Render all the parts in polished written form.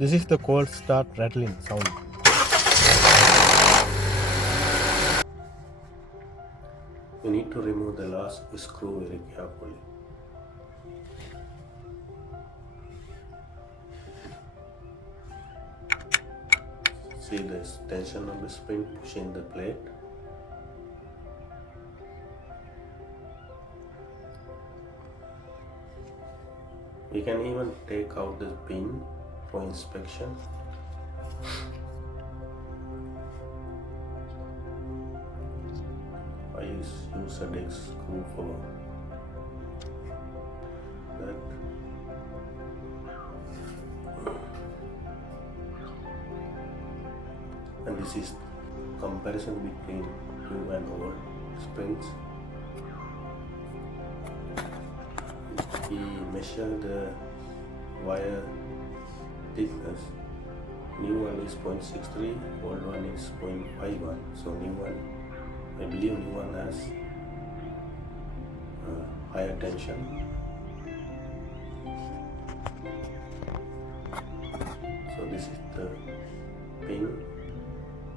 This is the cold start rattling sound. You need to remove the last screw very carefully. See the tension of the spring pushing the plate. We can even take out the pin for inspection. I use a deck screw for that. And this is comparison between new and old springs. We measure the wire thickness. New one is 0.63, old one is 0.51. So new one, I believe new one has higher tension. So this is the pin.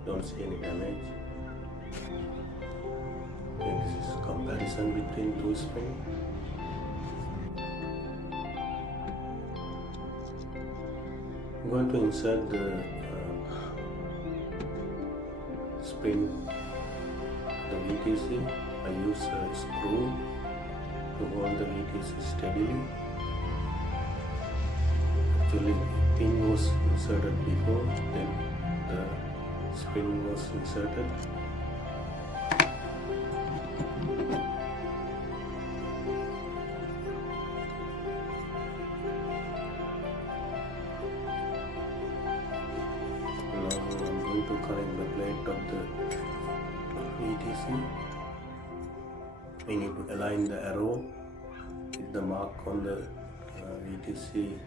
Don't see any damage. And this is comparison between two springs. I'm going to insert the spring, the VTC. I use a screw to hold the VTC steadily. Actually, pin was inserted before, then the spring was inserted. To connect the plate of the VTC, we need to align the arrow with the mark on the VTC.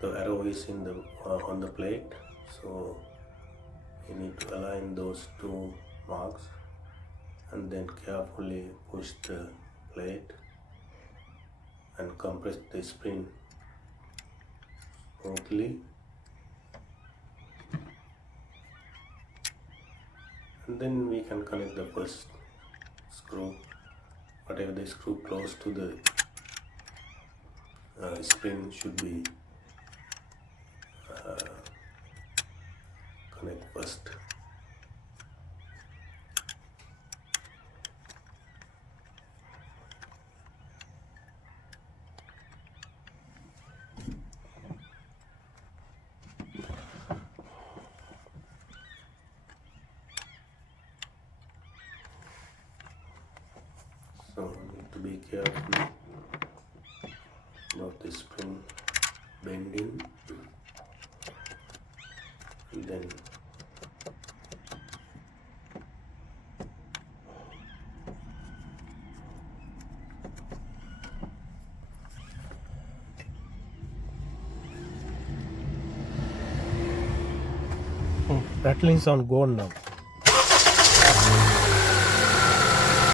The arrow is in the on the plate, so you need to align those two marks and then carefully push the plate and compress the spring smoothly, and then we can connect the first screw, whatever the screw close to the spring should be connect first. So we need to be careful about the spring bending, and then Rattling sound gone now.